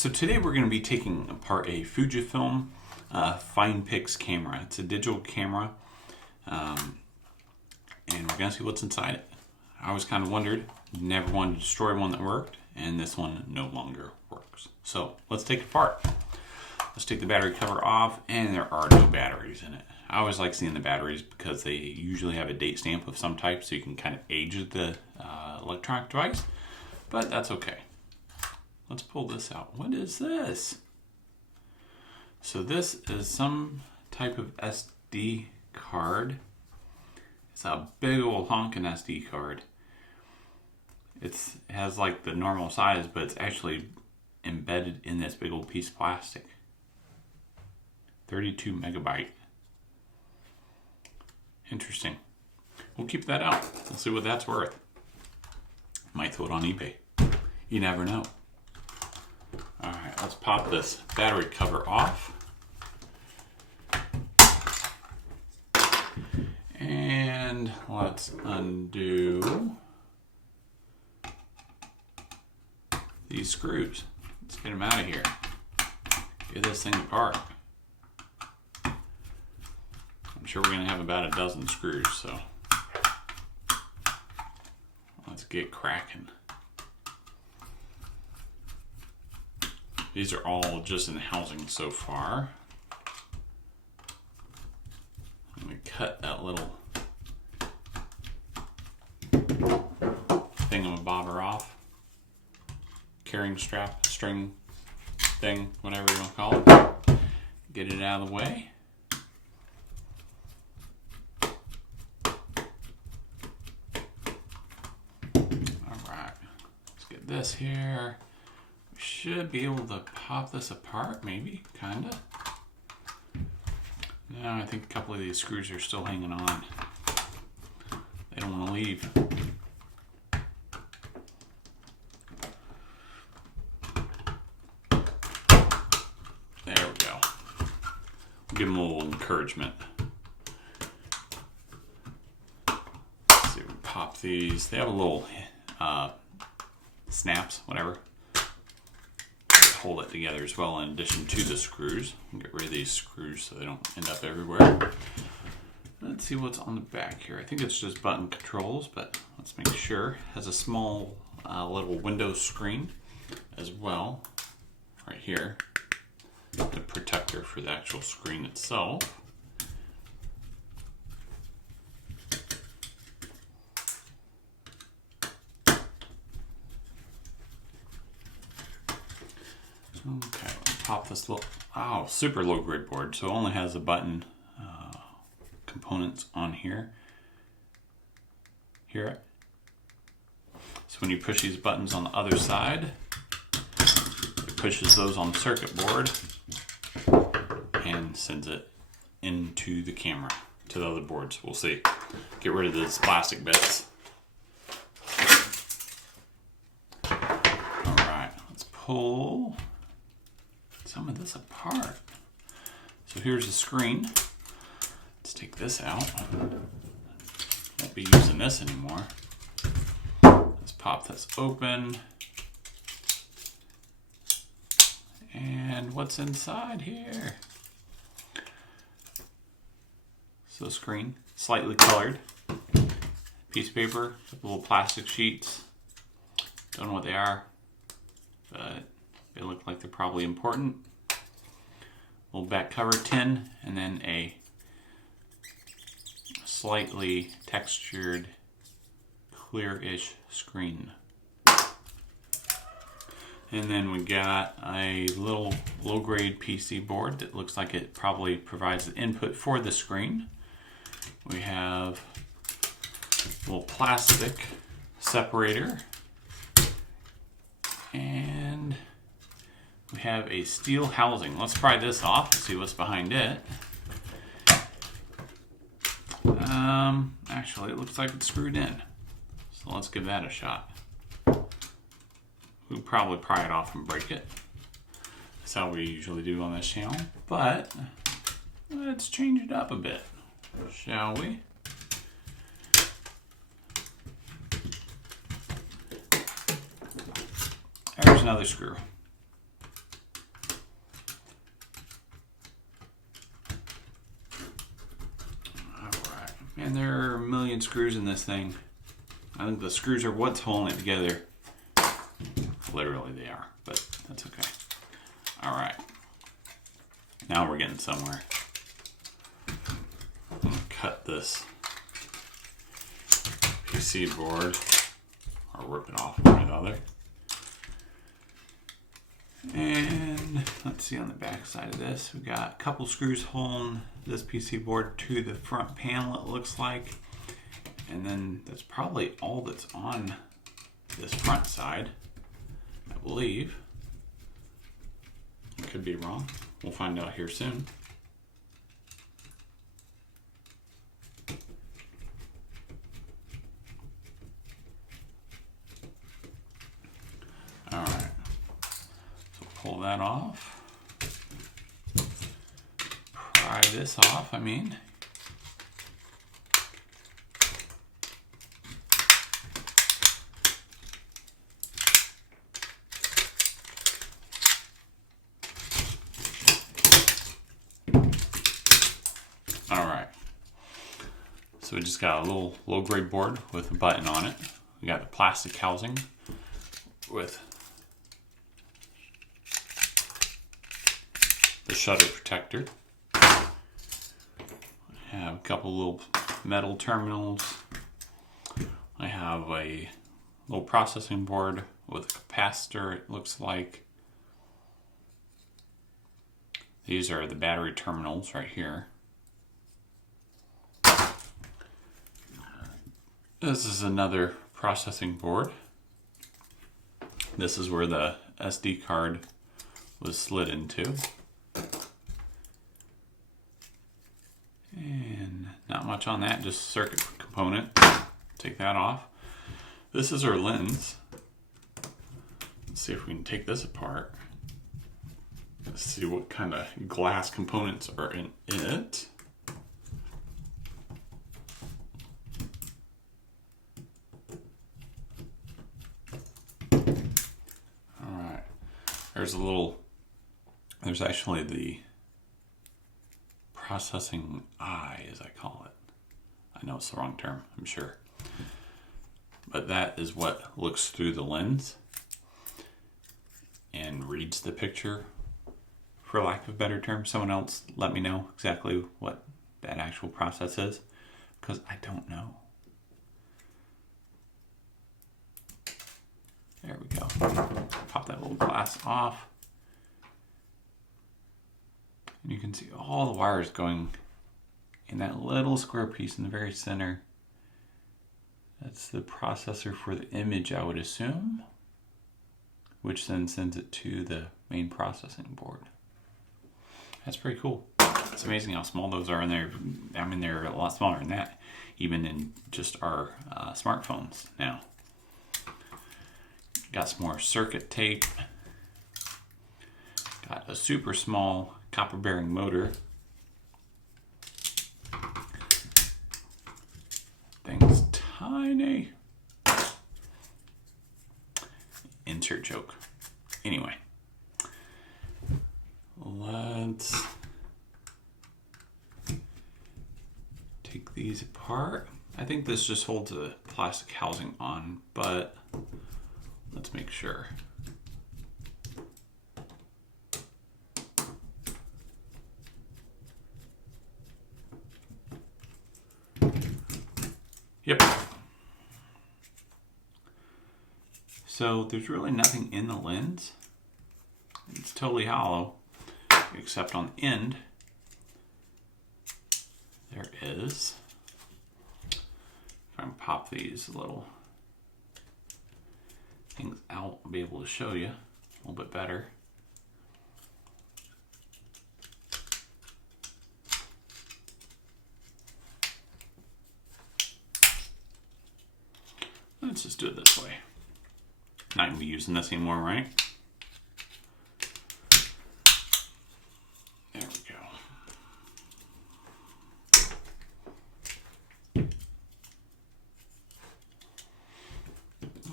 So today we're going to be taking apart a Fujifilm FinePix camera. It's a digital camera, and we're going to see what's inside it. I always kind of wondered, never wanted to destroy one that worked, and this one no longer works. So let's take it apart. Let's take the battery cover off, and there are no batteries in it. I always like seeing the batteries because they usually have a date stamp of some type, so you can kind of age the electronic device, but that's okay. Let's pull this out. What is this? So this is some type of SD card. It's a big old honking SD card. It has like the normal size, but it's actually embedded in this big old piece of plastic. 32 megabyte. Interesting. We'll keep that out. We'll see what that's worth. Might throw it on eBay. You never know. Alright, let's pop this battery cover off. And let's undo these screws. Let's get them out of here. Get this thing apart. I'm sure we're going to have about a dozen screws, so let's get cracking. These are all just in housing so far. I'm going to cut that little thingamabobber off. Carrying strap, string thing, whatever you want to call it. Get it out of the way. Alright, let's get this here. Should be able to pop this apart, maybe, kinda. No, I think a couple of these screws are still hanging on. They don't want to leave. There we go. Give them a little encouragement. Let's see if we pop these. They have a little snaps, whatever. Hold it together as well in addition to the screws. Get rid of these screws so they don't end up everywhere. Let's see what's on the back here. I think it's just button controls, but let's make sure. It has a small little window screen as well right here. The protector for the actual screen itself. Okay, let's pop this little, super low grade board. So it only has the button components on here. Hear it? So when you push these buttons on the other side, it pushes those on the circuit board and sends it into the camera to the other boards. We'll see. Get rid of these plastic bits. Alright, let's pull some of this apart. So here's the screen. Let's take this out. Won't be using this anymore. Let's pop this open. And what's inside here? So screen, slightly colored. Piece of paper, little plastic sheets. Don't know what they are, but they look like they're probably important. Little back cover tin, and then a slightly textured, clear-ish screen. And then we got a little low-grade PC board that looks like it probably provides the input for the screen. We have a little plastic separator. And we have a steel housing. Let's pry this off and see what's behind it. Actually, it looks like it's screwed in. So let's give that a shot. We'll probably pry it off and break it. That's how we usually do on this channel. But let's change it up a bit, shall we? There's another screw. And there are a million screws in this thing. I think the screws are what's holding it together. Literally they are, but that's okay. All right. Now we're getting somewhere. I'm gonna cut this PC board, or rip it off one or the other. And let's see on the back side of this, we got a couple screws holding this PC board to the front panel, it looks like. And then that's probably all that's on this front side, I believe. I could be wrong. We'll find out here soon. All right. So pull that off. Pry this off, I mean. So we just got a little low-grade board with a button on it. We got the plastic housing with the shutter protector. I have a couple little metal terminals. I have a little processing board with a capacitor, it looks like. These are the battery terminals right here. This is another processing board. This is where the SD card was slid into. And not much on that, just circuit component. Take that off. This is our lens. Let's see if we can take this apart. Let's see what kind of glass components are in it. There's actually the processing eye, as I call it. I know it's the wrong term, I'm sure. But that is what looks through the lens and reads the picture, for lack of a better term. Someone else let me know exactly what that actual process is, because I don't know. There we go. Pop that little glass off. And you can see all the wires going in that little square piece in the very center. That's the processor for the image, I would assume, which then sends it to the main processing board. That's pretty cool. It's amazing how small those are in there. I mean, they're a lot smaller than that, even in just our smartphones now. Got some more circuit tape. Got a super small copper bearing motor. Thing's tiny. Insert joke. Anyway, let's take these apart. I think this just holds the plastic housing on, but let's make sure. Yep. So there's really nothing in the lens. It's totally hollow, except on the end, there is. If I can pop these little things out, I'll be able to show you a little bit better. Let's just do it this way. Not gonna be using this anymore, right? There we go.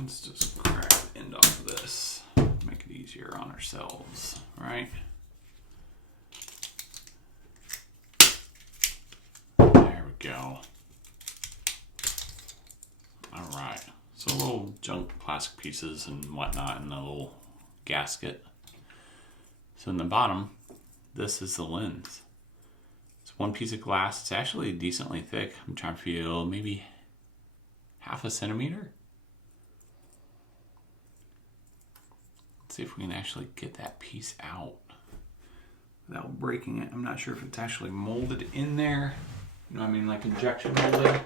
Let's just crack the end off of this. Make it easier on ourselves, right? There we go. So little junk plastic pieces and whatnot in the little gasket. So in the bottom, this is the lens. It's one piece of glass. It's actually decently thick. I'm trying to feel maybe half a centimeter. Let's see if we can actually get that piece out without breaking it. I'm not sure if it's actually molded in there. You know what I mean, like injection molded.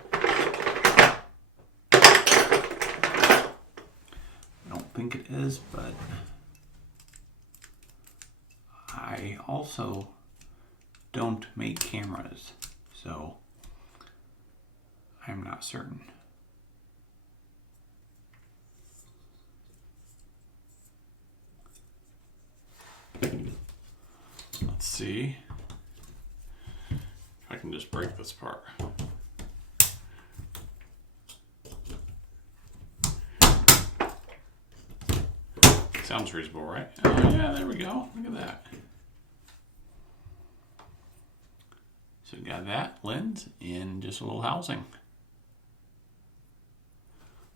I don't think it is, but I also don't make cameras, so I'm not certain. Let's see if I can just break this part. Sounds reasonable, right? Oh yeah, there we go. Look at that. So we got that lens and just a little housing.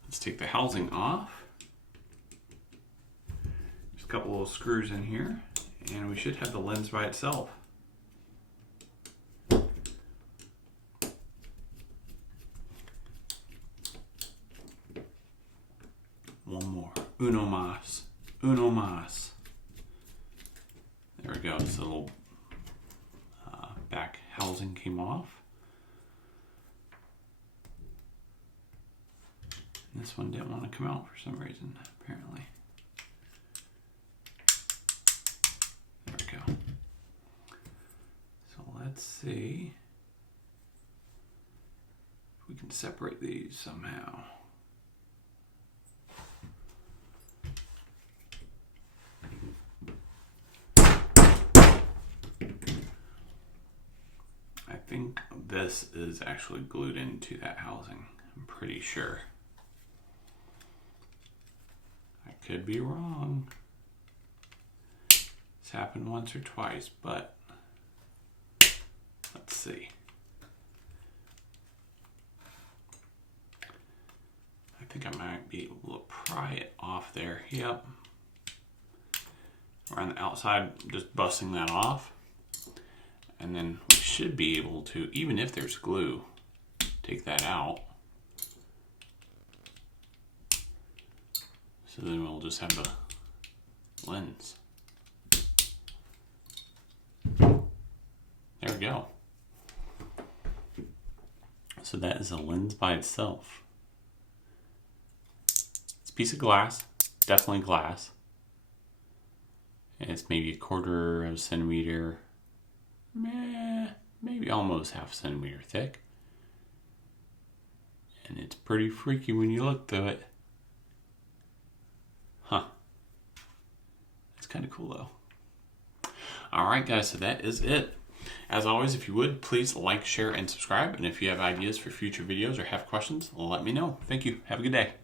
Let's take the housing off. There's a couple little screws in here, and we should have the lens by itself. One more. Uno mas. Uno mas. There we go. This little back housing came off. And this one didn't want to come out for some reason, apparently. There we go. So let's see if we can separate these somehow. I think this is actually glued into that housing. I'm pretty sure. I could be wrong. It's happened once or twice, but let's see. I think I might be able to pry it off there. Yep. Around the outside, just busting that off. And then we should be able to, even if there's glue, take that out. So then we'll just have the lens. There we go. So that is a lens by itself. It's a piece of glass, definitely glass. And it's maybe 1/4 of a centimeter, maybe almost half a centimeter thick. And it's pretty freaky when you look through it. Huh. It's kind of cool though. Alright guys, so that is it. As always, if you would, please like, share, and subscribe. And if you have ideas for future videos or have questions, let me know. Thank you. Have a good day.